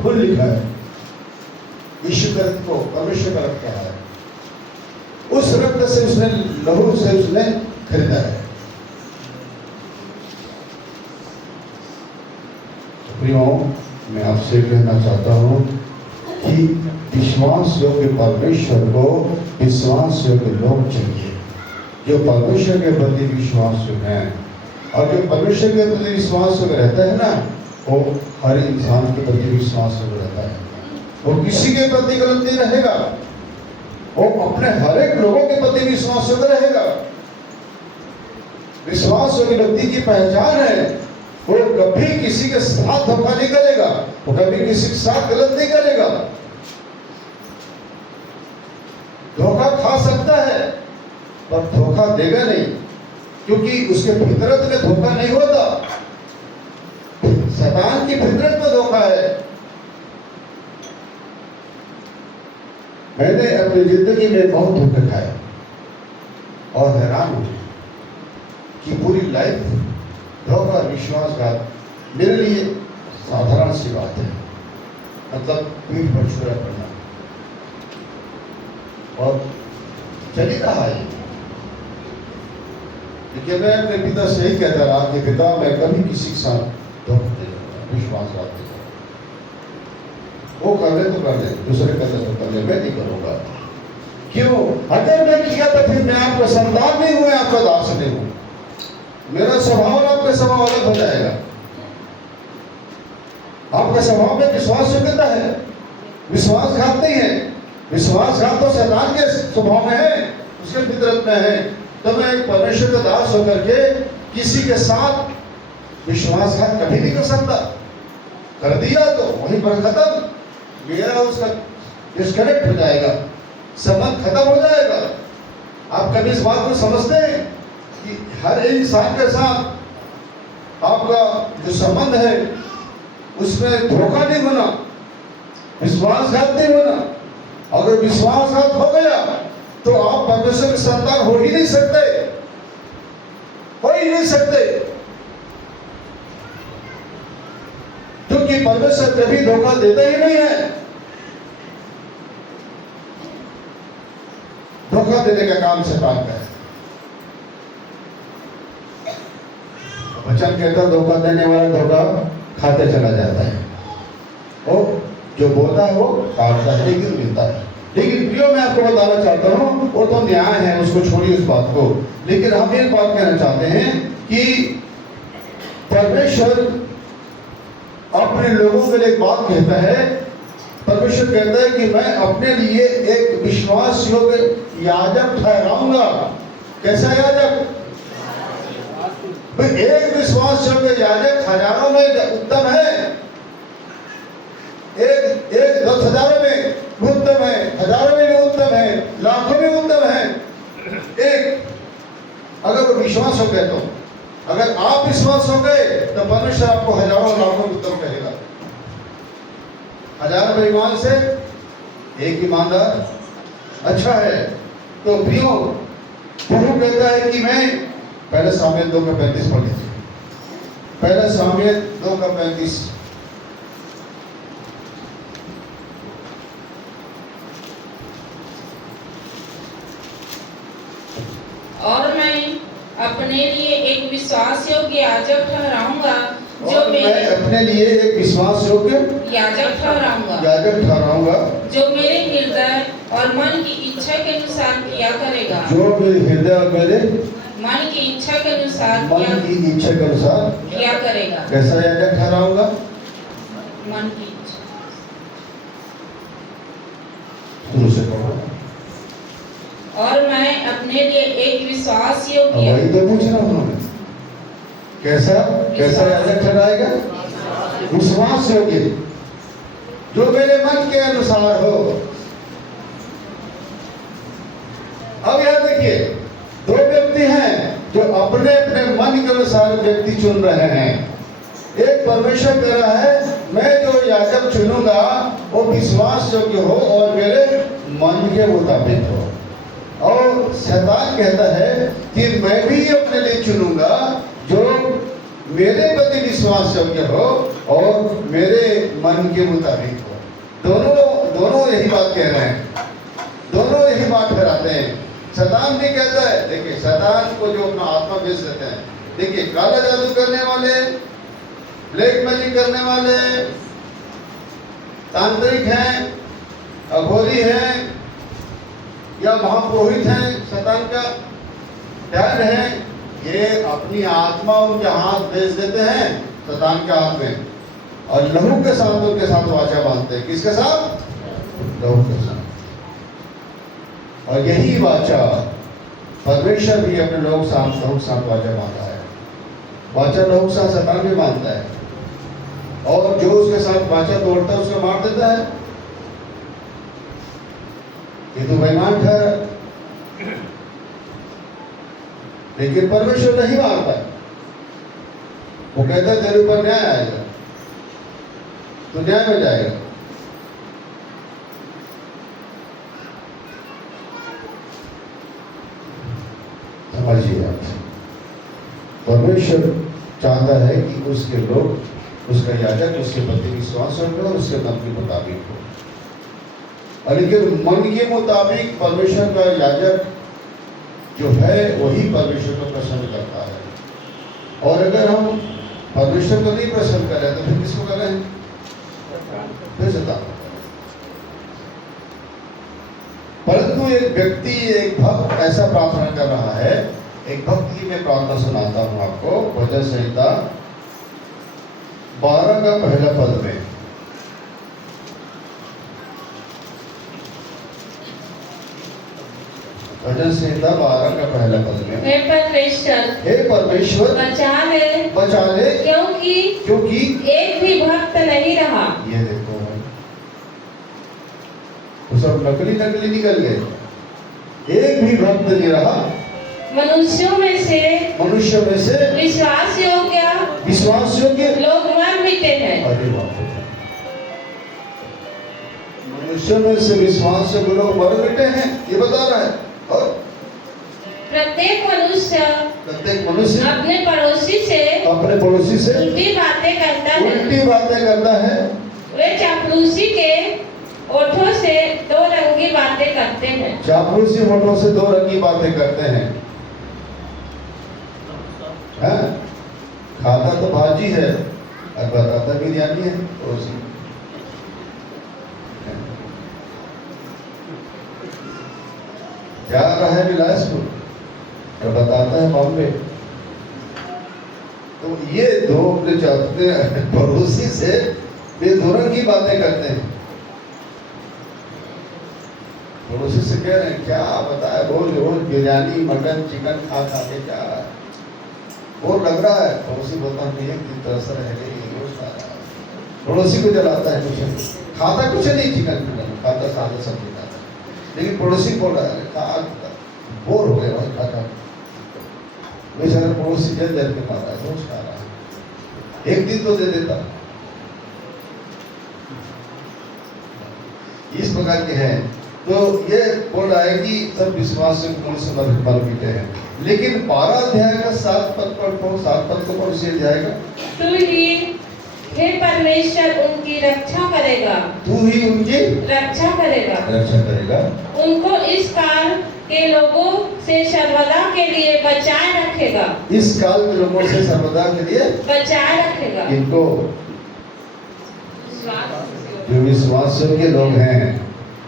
खून लिखा है, यीशु का रक्त को परमेश्वर का रक्त कहा है। उस रक्त से उसने, लहू से उसने खरीदा है। प्रियो, मैं आपसे कहना चाहता हूं कि विश्वास योग्य परमेश्वर को विश्वास योग्य लोग चाहिए, जो परमेश्वर के प्रति विश्वास योग्य हैं। और जो परमेश्वर के प्रति विश्वास योग्य रहता है ना, वो हर इंसान के प्रति विश्वास योग्य रहता है। वो किसी के प्रति गलत नहीं रहेगा, वो अपने हर एक लोगों के प्रति विश्वास योग्य रहेगा। विश्वास योग्य व्यक्ति की पहचान है, वो कभी किसी के साथ धोखा नहीं करेगा, वो कभी किसी के साथ गलत नहीं करेगा। धोखा खा सकता है पर धोखा देगा नहीं, क्योंकि उसके फितरत में धोखा नहीं होता। शैतान की फितरत में धोखा है। मैंने अपनी जिंदगी में बहुत धोखे खाए और हैरान हूं कि पूरी लाइफ धोखा, विश्वासघात मेरे लिए साधारण सी बात है। मतलब पीठ पर छुरा पड़ना, और चली रहा है। लेकिन मैं अपने पिता से ही कहता रहा कि पिता, मैं कभी किसी के साथ धोखा नहीं करूंगा, विश्वासघात नहीं करूंगा। वो कर ले तो कर ले, दूसरे कर ले तो कर ले, मैं नहीं करूंगा। क्यों? अगर मैं किया तो फिर मैं आपका संतान नहीं हूं, आपका दास नहीं हूं। मेरा स्वभाव और आपका स्वभाव अलग हो जाएगा। आपका स्वभाव में विश्वास योग्यता है, विश्वासघात नहीं है। विश्वासघात तो शैतान के स्वभाव में है, उसके फितरत में है। तो मैं एक परमेश्वर का दास होकर के किसी के साथ विश्वासघात कभी नहीं कर सकता। कर दिया तो वहीं पर खत्म, मेरा उसका डिस्कनेक्ट हो जाएगा, संबंध खत्म हो जाएगा। आप कभी इस बात को समझते हैं कि हर इंसान के साथ आपका जो संबंध है उसमें धोखा नहीं होना, विश्वासघात नहीं होना। अगर विश्वासघात हो गया तो आप परमेश्वर के संतान हो ही नहीं सकते, हो ही नहीं सकते। क्योंकि परमेश्वर कभी धोखा देता ही नहीं है। धोखा देने का काम शैतान का है। वचन कहता धोखा देने वाला धोखा खाते चला जाता है। वो जो बोलता है वो काटता है लेकिन मिलता है। लेकिन प्रियो, मैं आपको बताना चाहता हूँ, वो तो न्याय है, उसको छोड़िए उस बात को। लेकिन हम एक बात कहना चाहते हैं कि परमेश्वर अपने लोगों के लिए एक बात कहता है। परमेश्वर कहता है कि मैं अपने लिए एक विश्वास योग्य याजक ठहराऊंगा। कैसा याजक? एक विश्वास योग्य याजक हजारों में उत्तम है, एक 10,000 में उत्तम है, हजारों में भी उत्तम है, लाखों में उत्तम है। एक अगर वो विश्वास हो गए, तो अगर आप विश्वास हो गए तो परमेश्वर आपको हजारों लाखों में उत्तम कहेगा। हजारों बेईमान से एक ईमानदार अच्छा है। तो प्रियो, प्रभु कहता है कि मैं, पहले सामुएल 2:35 पढ़ लीजिए। पहले सामुएल 2:35। और मैं अपने लिए एक विश्वास योग्य याजक ठहराऊंगा, जो मैं अपने लिए एक विश्वास योग्य याजक ठहराऊंगा, जो मेरे हृदय और मन की इच्छा के अनुसार किया करेगा। जो मेरे हृदय और मेरे मन की इच्छा के अनुसार किया करेगा। कैसा याजक ठहराऊंगा? मन की इच्छा। शुरू से पढ़ो। और मैं अपने अपने लिए एक विश्वास अब योग्य वही तो पूछ रहा हूं उन्होंने, कैसा कैसा याजक ठहराएगा? विश्वास योग्य, जो मेरे मन के अनुसार हो। अब यह देखिए, दो व्यक्ति हैं जो अपने अपने मन के अनुसार व्यक्ति चुन रहे हैं। एक परमेश्वर कह रहा है मैं जो याजक चुनूंगा वो विश्वास योग्य हो और मेरे मन के मुताबिक हो, और शैतान कहता है कि मैं भी अपने लिए चुनूंगा जो मेरे प्रति विश्वास योग्य हो और मेरे मन के मुताबिक हो। दोनों यही बात कह रहे हैं, दोनों यही बात ठहराते हैं। शैतान भी कहता है, देखिए शैतान को जो अपना आत्मा बेच देते हैं, देखिए काला जादू करने वाले, ब्लैक मैजिक करने वाले, तांत्रिक हैं, अघोरी हैं या महापुरोहित हैं, शैतान का डर है, ये अपनी आत्मा उनके हाथ बेच देते हैं शैतान के हाथ में, और लहू के साथ उनके साथ वाचा बांधते हैं। किसके साथ? लहू के साथ। और यही वाचा परमेश्वर भी अपने लोग साथ लहू के साथ वाचा बांधा है। वाचा लहू के साथ शैतान भी बांधता है, और जो उसके साथ वाचा तोड़ता है उसको मार देता है। ये तो बेईमान ठहरा, लेकिन परमेश्वर नहीं मारता। वो कहता है तेरे ऊपर न्याय आएगा, तो न्याय में जाएगा। समझिए आप, परमेश्वर चाहता है कि उसके लोग, उसका याजक उसके प्रति विश्वास रखे और उसके मन के मुताबिक हो। लेकिन मन के मुताबिक परमेश्वर का याजक जो है वही परमेश्वर को प्रसन्न करता है। और अगर हम परमेश्वर को नहीं प्रसन्न कर रहे तो फिर किसको कर रहे हैं? फिर शैतान। परंतु एक व्यक्ति, एक भक्त ऐसा प्रार्थना कर रहा है। एक भक्त की मैं प्रार्थना सुनाता हूं आपको, भजन संहिता 12 का पहला पद में। भजन संहिता 12 का पहला पद में, हे परमेश्वर, हे परमेश्वर बचा ले क्योंकि एक भी भक्त नहीं रहा। ये देखो वो सब नकली निकल गए, एक भी भक्त नहीं रहा। मनुष्यों में से विश्वास योग्य लोग मर मिटे हैं। अरे बाप रे, मनुष्यों में से विश्वास योग्य लोग मर मिटे हैं, ये बता रहा है। और प्रत्येक मनुष्य अपने पड़ोसी से उल्टी बातें करता है। वे चापलूसी के ओठों से दो रंगी बातें करते हैं। चापलूसी होठों से दो रंगी बातें करते हैं। खाता तो भाजी है और बताता बिरयानी है। पड़ोसी जा रहा है बिलासपुर और बताता है बॉम्बे। तो ये दो अपने पड़ोसी से बेधुरंग की बातें करते हैं। पड़ोसी से कह रहे हैं क्या बताया, रोज बिरयानी मटन चिकन खा के क्या बोर लग रहा है। पड़ोसी बोलता है एक दिन तरह से रह गई, रोज खा रहा है। पड़ोसी को जलाता है, कुछ खाता कुछ नहीं, चिकन खाता सादा सब्जी खाता, लेकिन पड़ोसी बोल रहा है खा बोर हो गया रोज खाता। बेचारा पड़ोसी जल के खा रहा है, रोज खा रहा है, एक दिन तो दे देता। इस प्रकार के हैं। तो ये बोल रहा है कि सब विश्वास से मर मिटे हैं। लेकिन 12 अध्याय का 7 पद पढ़ो, 7 पद को कौन से जाएगा? तू ही हे परमेश्वर उनकी रक्षा करेगा। तू ही उनकी रक्षा करेगा। उनको इस काल के लोगों से सर्वदा के लिए बचाए रखेगा। इस काल के लोगों से सर्वदा के लिए बचाए रखेगा। इनको जो विश्वास के लोग हैं,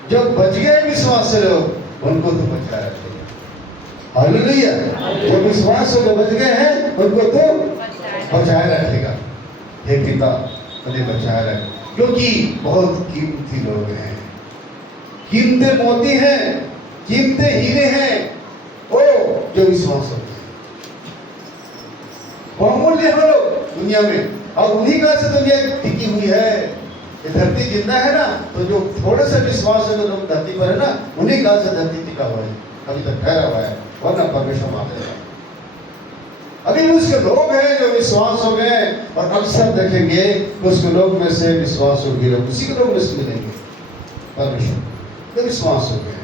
जब बच गए विश्वास से लोग, उनको तो बचाए रखेगा। हालेलुया। जो विश्वास से बच गए हैं उनको तो बचाए रखेगा। हे पिता उन्हें बचाए रख, क्योंकि बहुत कीमती लोग हैं, कीमती मोती हैं, कीमती हीरे हैं, वो जो विश्वास होते हैं बहुमूल्य हो लोग दुनिया में, और उन्हीं का से दुनिया टिकी हुई है। ये धरती जिंदा है ना, तो जो थोड़े से विश्वास है लोग धरती पर है ना, उन्हीं का से धरती टिका हुआ है, अभी तक ठहरा हुआ है, वरना परमेश्वर मान लेगा। अभी उसके लोग हैं जो विश्वास हो गए, और अक्सर देखेंगे उसके लोग में से विश्वास हो गए, उसी के लोग में से मिलेंगे परमेश्वर, तो विश्वास हो गए।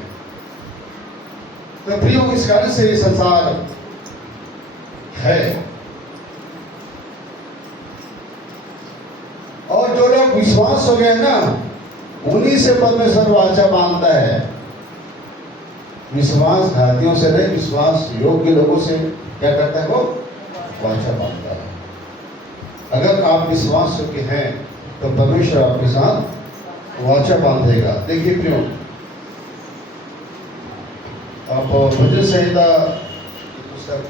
तो प्रियो, इस कारण से ये संसार है, और जो लोग विश्वास हो गए ना, उन्हीं से परमेश्वर वाचा बांधता है। विश्वास घातियों से नहीं, विश्वास योग्य लोगों से क्या करता है वो वाचा बांधता है। अगर आप विश्वास योग्य हैं तो परमेश्वर आपके साथ वाचा बांधेगा। देखिए प्रियो, आप भजन संहिता पुस्तक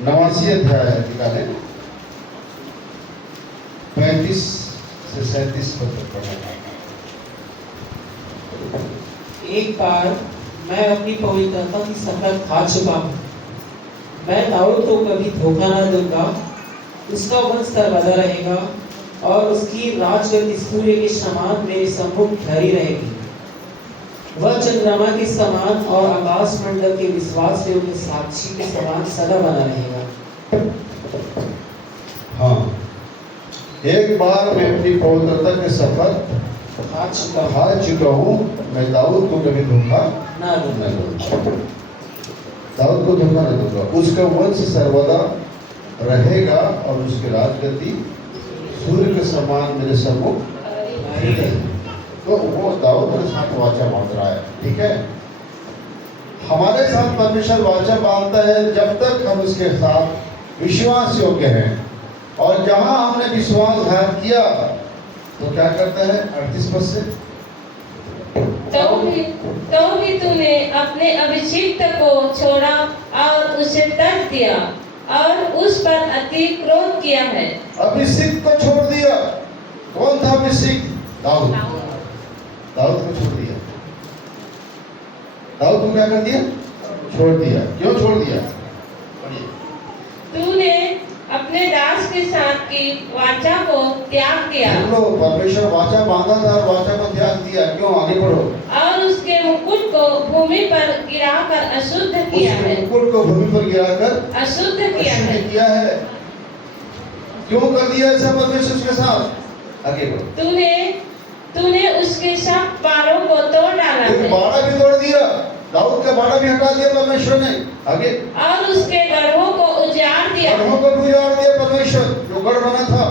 89 अध्याय निकाले, 35 से 37 पद तक पढ़ना। एक बार मैं अपनी पवित्रता की शपथ खा चुका हूँ। मैं दाऊद को कभी धोखा न दूंगा। उसका वंश सर्वदा रहेगा और उसकी राजगद्दी सूर्य के समान मेरे सम्मुख खड़ी रहेगी। वह चंद्रमा के समान और आकाश मंडल के विश्वास योग्य साक्षी के समान सदा बना रहेगा। हाँ, एक बार मैं अपनी पवित्रता के शपथ खा चुका हूँ। मैं दाऊद को कभी धोखा ना दूंगा। दाऊद को धोखा न दूंगा। उसका वंश सर्वदा रहेगा और उसकी राजगद्दी सूर्य के समान मेरे सम्मुख रहेगी। तो वो दाऊद के साथ वाचा बांध रहा है, ठीक है। हमारे साथ परमेश्वर वाचा बांधता है जब तक हम उसके साथ विश्वास योग्य हैं, और जहां हमने विश्वासघात किया तो क्या करता है 38 पद से, तो भी तूने अपने अभिषिक्त को छोड़ा और उसे त्याग दिया और उस पर अति क्रोध किया है। अभिषिक्त को छोड़ दिया। कौन था अभिषिक्त? दाऊद। दाऊद को छोड़ दिया। दाऊद को क्या कर दिया? छोड़ दिया। क्यों छोड़ दिया? तूने अपने दास के साथ की वाचा को त्याग दिया। परमेश्वर वाचा बांधा था और वाचा को त्याग दिया। क्यों? आगे बढ़ो। और उसके मुकुट को भूमि पर गिराकर अशुद्ध किया है। मुकुट को भूमि पर गिराकर अशुद्ध किया है। क्यों कर दिया ऐसा परमेश्वर के साथ? आगे बढ़ो। तूने उसके सब बालों को तोड़ डाला है। बाड़ा भी तोड़ दिया। दाऊद का बाड़ा भी हटा दिया परमेश्वर ने। आगे। और उसके गढ़ों को उजाड़ दिया। गढ़ों को भी उजाड़ दिया परमेश्वर, जो गढ़ बना था।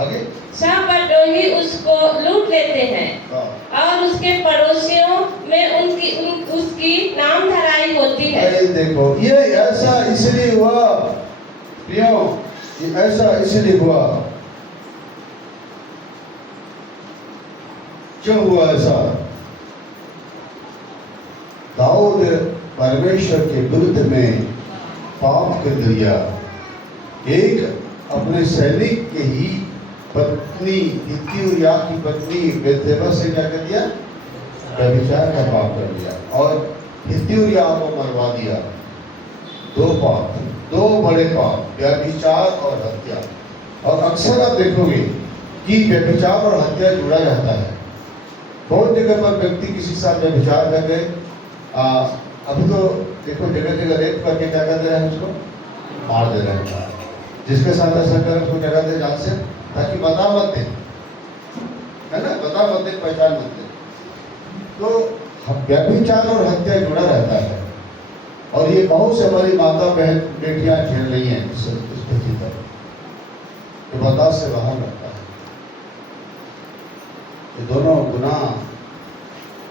आगे। सब बटोही उसको लूट लेते हैं और उसके पड़ोसियों में उसकी नाम धराई होती है। देखो, ये ऐसा इसलिए हुआ प्रियो, ये ऐसा इसलिए हुआ। क्यों हुआ ऐसा? दाऊद परमेश्वर के विरुद्ध में पाप कर दिया। एक अपने सैनिक के ही पत्नी हित्तियूरिया की पत्नी बेतशेबा से क्या कर दिया? व्यभिचार का पाप कर दिया और हित्तियूरिया को मरवा दिया। दो पाप, दो बड़े पाप, व्यभिचार और हत्या। और अक्सर आप देखोगे कि व्यभिचार और हत्या जुड़ा रहता है। बहुत जगह पर व्यक्ति किसी साथ व्यभिचार कर गए। अभी तो देखो जगह जगह रेप करके क्या कर दे रहे हैं, उसको मार दे रहे हैं। जिसके साथ ऐसा करें उसको क्या करते जान से, ताकि बता मत दे, है ना, बता मत दे, पहचान मत दे। तो व्यभिचार और हत्या जुड़ा रहता है, और ये बहुत से हमारी माता बहन बेटियां झेल रही हैं इस स्थिति पर, जो बर्दाश्त से बाहर रहता है। ये दोनों गुनाह,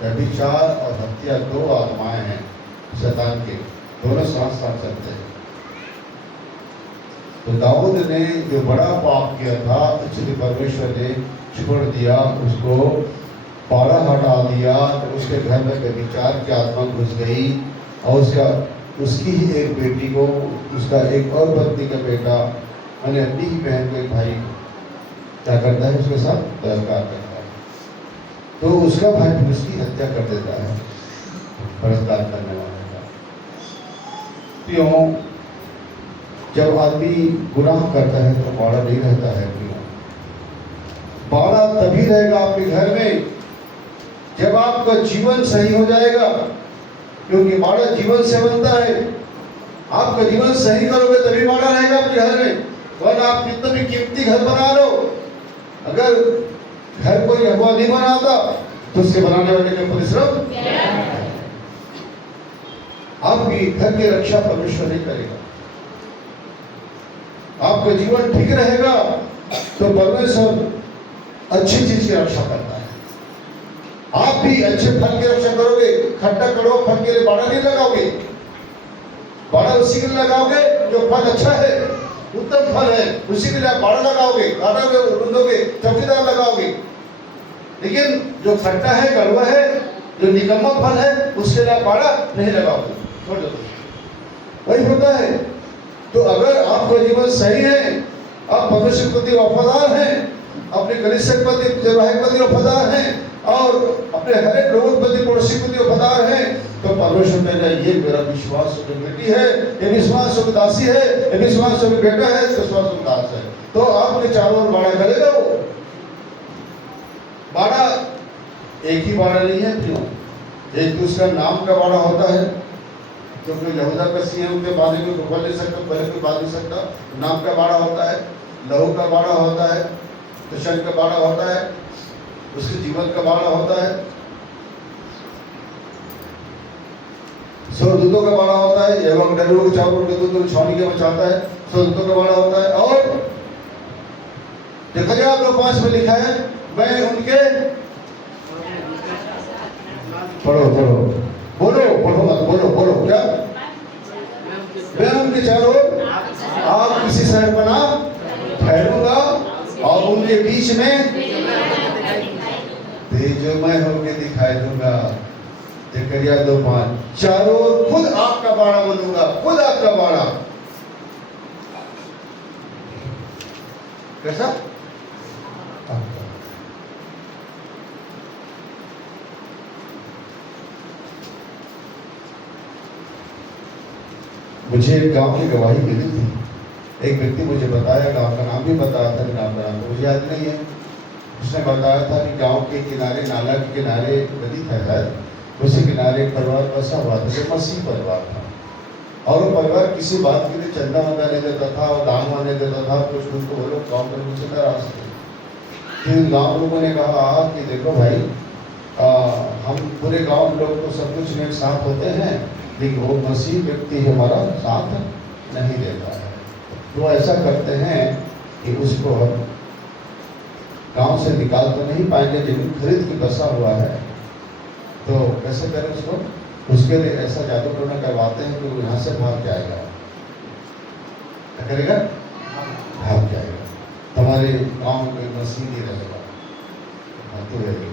व्यभिचार और हत्या, दो आत्माएं हैं शैतान के, दोनों साथ साथ चलते हैं। तो दाऊद ने जो बड़ा पाप किया था, इसलिए परमेश्वर ने छोड़ दिया, उसको पाड़ा हटा दिया। तो उसके घर में व्यभिचार की आत्मा घुस गई, और उसकी ही एक बेटी को, उसका एक और पत्नी का बेटा, मैंने अपनी ही बहन को, एक भाई क्या करता है, उसके साथ बलात्कार करता है। तो उसका भाई फिर उसकी हत्या कर देता है, बलात्कार करने वाले का। क्यों? जब आदमी गुनाह करता है तो बाड़ा नहीं रहता है। क्यों? बाड़ा तभी रहेगा आपके घर में जब आपका जीवन सही हो जाएगा, क्योंकि बाड़ा जीवन से बनता है। आपका जीवन सही करोगे तभी बाड़ा रहेगा आपके घर में, वरना आप कितना भी कीमती घर बना लो, अगर घर कोई अगवा नहीं बनाता तो उसके बनाने वाले का परिश्रम, आपकी घर की रक्षा परमेश्वर नहीं करेगा। आपका जीवन ठीक रहेगा तो परमेश्वर अच्छी चीज की रक्षा करता है। आप भी अच्छे फल की रक्षा करोगे। खट्टा कड़वा फल के लिए बाड़ा नहीं लगाओगे, बाड़ा उसी के लिए लगाओगे जो फल अच्छा है, उत्तम फल है, उसी के लिए आप बाड़ा लगाओगे, कांटा ढूंढोगे, चौकीदार लगाओगे। लेकिन जो खट्टा है, कड़वा है, जो निकम्मा फल है, उसके लिए आप बाड़ा नहीं लगाओगे, छोड़ दो। वही होता है। तो अगर आपका जीवन सही है, आप परमेश्वर के प्रति वफादार हैं, अपने कलीसिया के प्रति, वैवाहिक प्रति वफादार हैं और अपने हर एक लोगों के प्रति, पड़ोसी के प्रति वफादार हैं, तो परमेश्वर कहता है ये मेरा विश्वास की बेटी है, ये विश्वास की दासी है, ये विश्वास की बेटा है, विश्वास की दास है। तो आपके चारों ओर बाड़ा करेगा वो। बाड़ा एक ही बाड़ा नहीं है। क्यों? एक तो उसका नाम का बाड़ा होता है, क्योंकि यहूदा का सिंह उनके बारे में कोई बोल नहीं सकता, पहले कोई बात नहीं सकता। नाम का बाड़ा होता है, लहू का बाड़ा होता है, दर्शन का बाड़ा होता है, उसके जीवन का बाड़ा होता है, स्वर्गदूतों का बाड़ा होता है, एवं डरों के चारों के दूतों की छावनी के बचाता है, स्वर्गदूतों का बाड़ा होता है। और देखा आप लोग 5 में लिखा है, मैं उनके, पढ़ो पढ़ो, बोलो पढ़ो मत, बोलो बोलो क्या? मैं उनके चारों आप किसी शहर पर ना ठहरूंगा और उनके बीच में तेजोमय होकर दिखाई दूंगा। जकरिया 2:5, चारों ओर खुद आपका बाड़ा बनूंगा, खुद आपका बाड़ा। कैसा? मुझे एक गांव की गवाही मिली थी। एक व्यक्ति मुझे बताया, गांव का नाम भी बताया था, गांव का नाम तो मुझे याद नहीं है। उसने बताया था कि गांव के किनारे, नाला के किनारे नदी था, उसी किनारे एक परिवार बसा हुआ था जो मसीह परिवार था। और वो परिवार किसी बात के लिए चंदा वंदा नहीं देता था और दान वान नहीं देता था। कुछ उनको वो लोग गाँव के लोगों से नाराज थे। फिर गाँव लोगों ने कहा कि देखो भाई, हम पूरे गाँव लोग तो सब कुछ में एक साथ होते हैं, लेकिन वो मसीह व्यक्ति हमारा साथ नहीं देता है। तो ऐसा करते हैं कि उसको हम गांव से निकाल तो नहीं पाएंगे, जमीन खरीद के बसा हुआ है, तो कैसे करें उसको? उसके लिए ऐसा जादू टोना करवाते हैं कि वो यहाँ से भाग जाएगा। क्या करेगा? भाग जाएगा। तुम्हारे गांव में मसीह नहीं रहेगा, भागते रहेगा।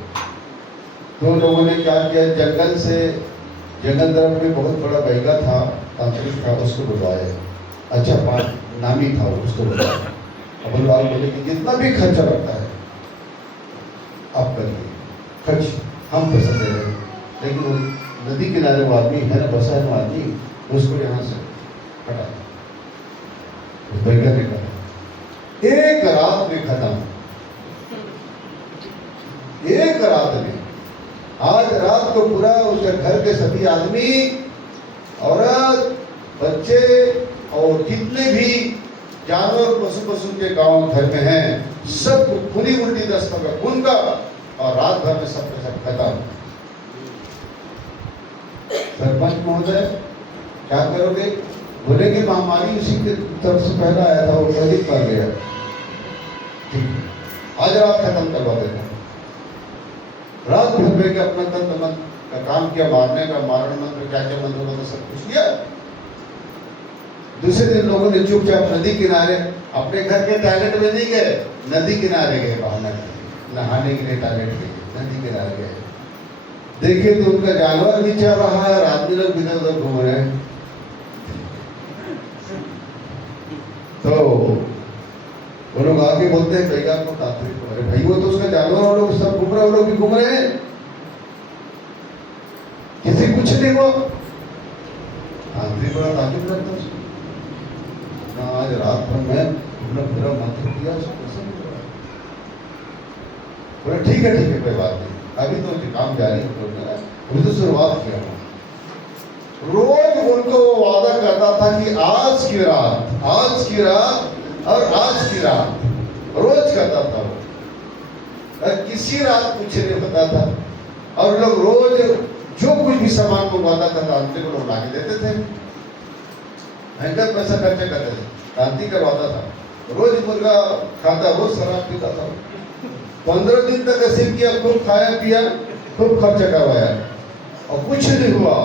तो लोगों ने क्या किया, जंगल तरफ में बहुत बड़ा बैगा था, तांत्रिक था, उसको बुलवाए। अच्छा, 5 नामी था, उसको बुलवाया। अब बुलवा बोले कि जितना भी खर्चा लगता है आप करिए, खर्च हम पैसा दे रहे हैं, लेकिन वो नदी किनारे वो आदमी है ना, बसा है वो आदमी, उसको यहाँ से हटा, बैगा निकाला। एक रात में खत्म, एक रात में। आज रात को पूरा उसके घर के सभी आदमी, औरत, बच्चे और जितने भी जानवर, पशु के गांव घर में हैं, सब खूनी उल्टी दस्तक का खून का, और रात भर में सब खत्म। सरपंच महोदय क्या करोगे? बोले कि महामारी उसी के तरफ से पहला आया था, वो पहले कर गया, आज रात खत्म करवा देना। रात भर के अपना तंत्र मंत्र का काम किया, मारने का, मारण मंत्र, क्या क्या मंत्र होता सब कुछ किया। दूसरे दिन लोगों ने चुपचाप नदी किनारे, अपने घर के टॉयलेट में नहीं गए, नदी किनारे गए, बहाना नहाने के लिए टॉयलेट गए, नदी किनारे गए। देखिए तो उनका जानवर भी चल रहा है और आदमी लोग इधर उधर घूम रहे हैं। तो वो लोग आके बोलते हैं बैगा को तांत्रिक, अरे भाई वो तो उसका जानवर, वो लोग सब घूम रहे, वो लोग भी घूम रहे हैं, किसी कुछ नहीं हुआ। तांत्रिक बड़ा ताजुब लगता है ना, आज रात भर में अपना पूरा मंत्र किया, उसको कैसे मिल रहा है? बोले ठीक है कोई बात नहीं, अभी तो काम जारी है, अभी तो शुरुआत किया हूँ। रोज उनको वादा करता था कि आज की रात और आज की रात, रोज करता था वो, और किसी रात कुछ नहीं पता था। और लोग रोज जो कुछ भी सामान मंगवाता था क्रांति को लोग ला के देते थे, भयंकर पैसा खर्चा करते थे, क्रांति करवाता था, रोज मुर्गा खाता, रोज शराब पीता था। 15 दिन तक ऐसे किया, खूब खाया पिया, खूब खर्चा करवाया और कुछ नहीं हुआ।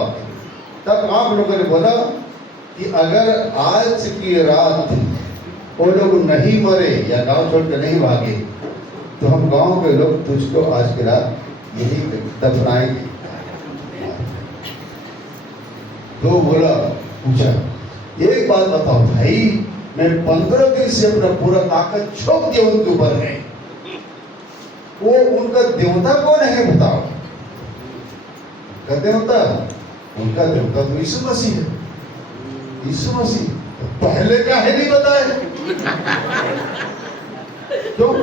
तब आप लोगों ने बोला कि अगर आज की रात वो लोग नहीं मरे या गांव छोड़ कर नहीं भागे तो हम गांव के लोग तुझको आज की रात यही दफनाएंगे। तो बोला, पूछा, एक बात बताओ भाई, मैं 15 दिन से अपना पूरा ताकत झोंक दिया उनके ऊपर है, वो उनका देवता कौन है बताओ? कहते होता उनका देवता तो यीशु मसीह है। यीशु मसीह तो पहले का है नहीं बताए क्यों?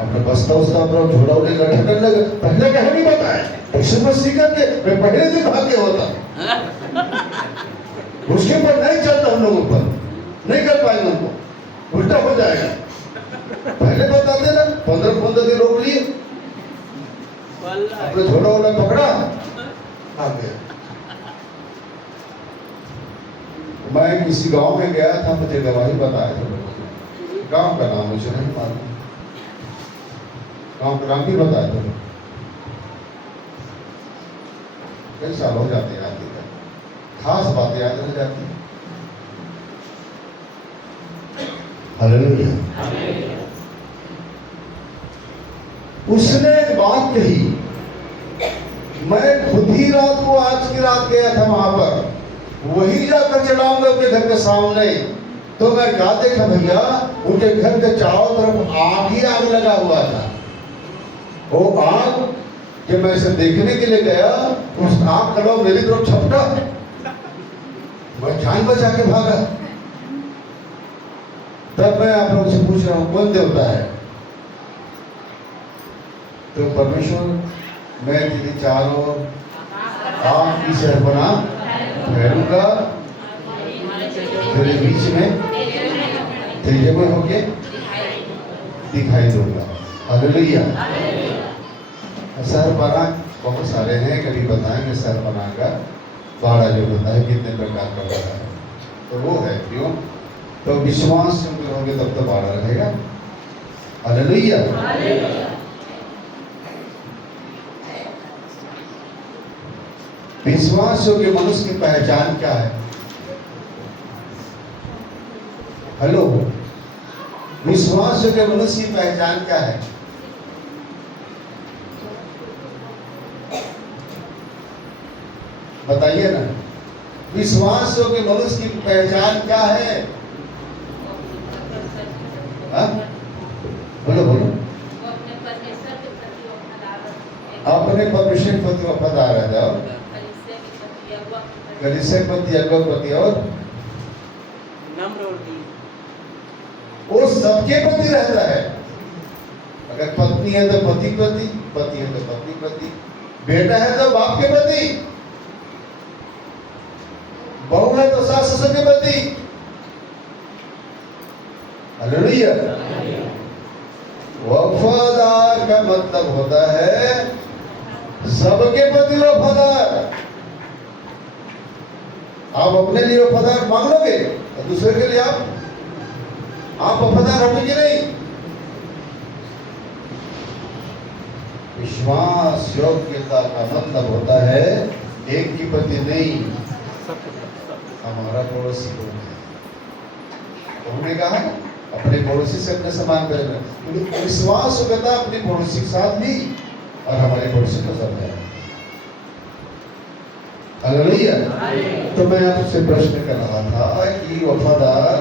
अपने बस्ता उसका अपना झोला उड़े इकट्ठा करने लगे, पहले का है नहीं बताए। यीशु मसीह करके मैं पहले दिन भाग के होता, उसके ऊपर नहीं चलता, उन लोगों पर नहीं कर पाएंगे, उनको उल्टा हो जाएगा। पहले बताते ना, 15 दिन रोक लिए, अपने झोला वोला पकड़ा, आ गया। मैं किसी गांव में गया था, मुझे गवाही बताया था, गांव का नाम मुझे नहीं मालूम, गांव का नाम भी बताया था। कई साल हो जाते याद नहीं, खास बातें याद रह जाती। हालेलुया। उसने एक बात कही, मैं खुद ही रात को आज की रात गया था वहां पर, वही जाकर चलाऊंगा उनके घर के सामने। तो मैं क्या देखा भैया, उनके घर के चारों तरफ आग ही आग लगा हुआ था। वो आग जब मैं इसे देखने के लिए गया, उस आग का लोग मेरी तरफ छपटा, मैं जान बचा के भागा। तब मैं आप लोगों से पूछ रहा हूं, कौन देवता है? तो परमेश्वर, मैं तेरे चारों आग की शहरपना फैलूंगा, तेरे बीच में तेजमय होके दिखाई दूंगा। हालेलुया। शहरपना बहुत सारे हैं, कभी बताएंगे शहरपना का बाड़ा जो होता है कितने प्रकार का होता है, तो वो है क्यों? तो विश्वास से होंगे तब तो बाड़ा रहेगा। हालेलुया। विश्वास योग्य मनुष्य की पहचान क्या है? हेलो, विश्वास योग्य मनुष्य की पहचान क्या है? बताइए ना, विश्वास योग्य मनुष्य की पहचान क्या है? बोलो बोलो। अपने परमेश्वर के प्रति वफादार रह जाओ, कलीसिया के प्रति, अगुआ के प्रति और नम्र और दीन, वो सबके प्रति रहता है। अगर पत्नी है तो पति प्रति, पति है तो पत्नी प्रति, बेटा है तो बाप के प्रति, बहू है तो सास ससुर के प्रति। हालेलुया। वफादार का मतलब होता है सबके प्रति वफादार। आप अपने लिए वफादार मांग लोगे और दूसरे के लिए आप वफादार होंगे कि नहीं? विश्वास योग्यता का मतलब होता है एक के प्रति नहीं, हमारा पड़ोसी कौन है? उन्होंने कहा अपने पड़ोसी से अपने समान करें, क्योंकि विश्वास योग्यता अपने पड़ोसी के साथ भी और हमारे पड़ोसी के साथ है। हालेलुया। तो मैं आपसे प्रश्न कर रहा था कि वफादार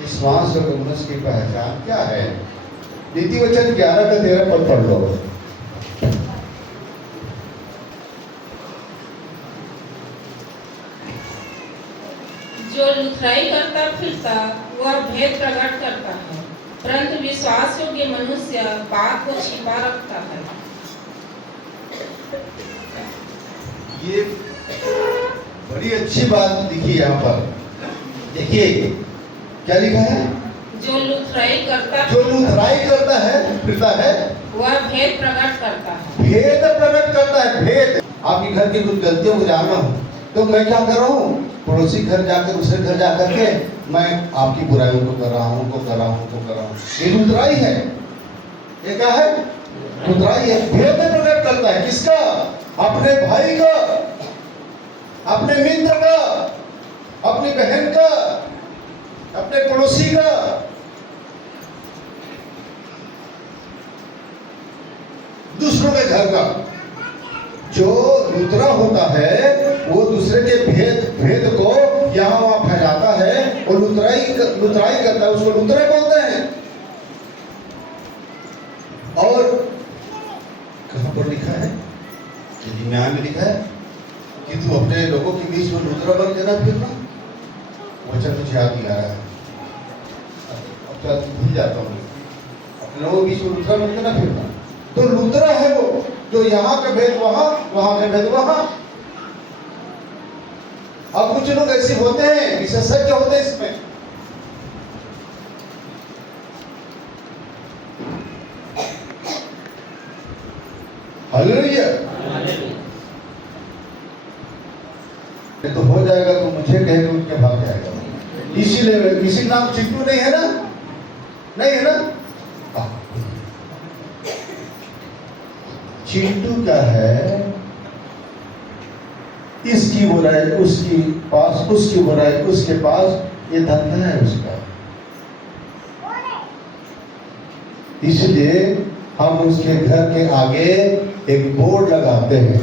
विश्वास योग्य मनुष्य की पहचान क्या है? नीति वचन 11 का 13 पद पढ़ लो। जो लुथराई करता फिरता वह भेद प्रकट करता है, परंतु विश्वास योग्य मनुष्य बात को छिपा रखता है। ये बड़ी अच्छी बात लिखी यहाँ पर। देखिए क्या लिखा है, जो लुथराई करता है फिरता है वह भेद प्रकट करता है। भेद प्रकट करता है। भेद, आपके घर की कुछ गलतियों को जानना हो तो मैं क्या कर रहा हूँ, पड़ोसी घर जाकर दूसरे घर जाकर के मैं आपकी बुराइयों को कर रहा हूँ, ये लुथराई है। ये क्या है, लुथराई है। भेद प्रकट करता है किसका, अपने भाई का, अपने मित्र का, अपनी बहन का, अपने पड़ोसी का। दूसरों के घर का। जो लुतरा होता है वो दूसरे के भेद को यहाँ वहां फैलाता है और लुतराई करता है, उसको लुतरा बोलते हैं। और कहां पर लिखा है, न्याय में लिखा है कि तू अपने लोगों के बीच में लुतरा बन देना फिरना। वचन मुझे याद नहीं आ रहा है, अब तो भूल जाता हूँ। अपने लोगों के बीच में लुतरा बन देना फिरना, तो लुतरा है वो जो यहाँ का भेद वहां, वहां का भेद वहां। अब कुछ लोग ऐसे होते हैं, विशेषज्ञ होते हैं इसमें। हालेलुया। तो हो जाएगा तो मुझे कहेगा, उनके भाग जाएगा। इसीलिए किसी नाम चिंटू नहीं है ना, नहीं है ना। चिंटू क्या है, इसकी बुराई उसकी पास, उसकी बुराई उसके पास, ये धंधा है उसका। इसलिए हम उसके घर के आगे एक बोर्ड लगाते हैं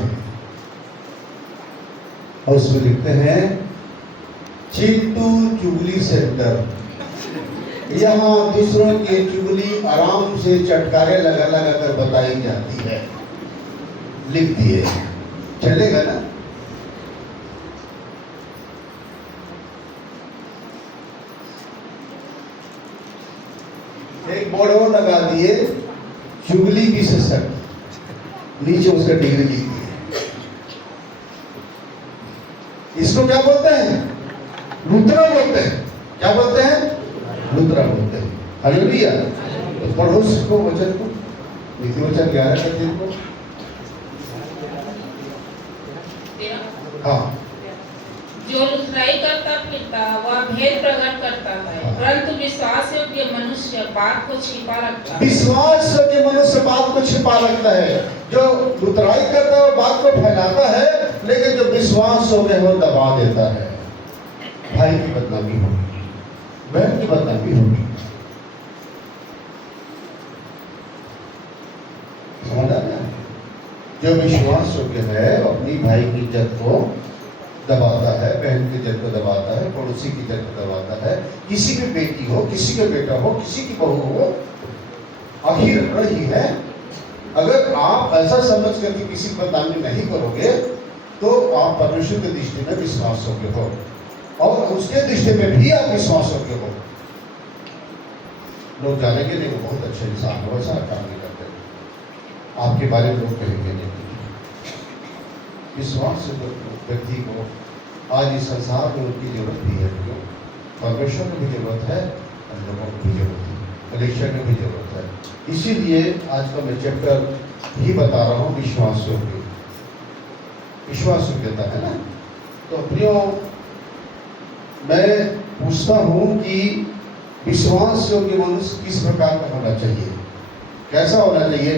और उसमें लिखते हैं चिंटू चुगली सेंटर। यहाँ दूसरों की चुगली आराम से चटकारे लगा लगा कर बताई जाती है, लिख दिए। चलेगा ना। एक बोर्ड और लगा दिए, चुगली विशेषज्ञ, नीचे उसका डिग्री लिख दिए। इसको क्या बोलते हैं, लुतरा बोलते हैं। क्या बोलते हैं, लुतरा बोलते हैं। हालेलुया। तो पढ़ो इसको, वचन को, नीति वचन 11 के 3 को। हाँ, जो लुथराई करता फिरता वह भेद प्रकट करता है, परंतु विश्वास योग्य मनुष्य बात को छिपा रखता है। विश्वास योग्य मनुष्य बात को छिपा रखता है। जो लुतराई करता है वो बात को फैलाता है, लेकिन जो विश्वास योग्य है वो दबा देता है। भाई की बदनामी होगी, बहन की बदनामी होगी। समझ आ गया। जो विश्वास योग्य है अपनी भाई की इज्जत को दबाता है, बहन की इज्जत को दबाता है, पड़ोसी की इज्जत को दबाता है। किसी की बेटी हो, किसी का बेटा हो, किसी की बहू हो, आखिर अपना ही है। अगर आप ऐसा समझ करके किसी की बदनामी नहीं करोगे तो आप परमेश्वर की दृष्टि में विश्वास योग्य हो, और उसके दृष्टि में भी आप विश्वास योग्य हो। लोग जानेंगे नहीं वो बहुत अच्छे इंसान हो, ऐसा काम नहीं करते। आपके बारे में लोग कहेंगे नहीं। विश्वास व्यक्ति को आज इस संसार में उनकी जरूरत भी है, क्यों? परमेश्वर को भी जरूरत है, हम लोगों को भी जरूरत है, कलेक्शन को भी जरूरत है। इसीलिए आज का मैं चैप्टर ही बता रहा हूँ, विश्वास योग्य, विश्वास योग्यता है ना। तो प्रियो, मैं पूछता हूँ कि विश्वास योग्य मनुष्य किस प्रकार का होना चाहिए, कैसा होना चाहिए?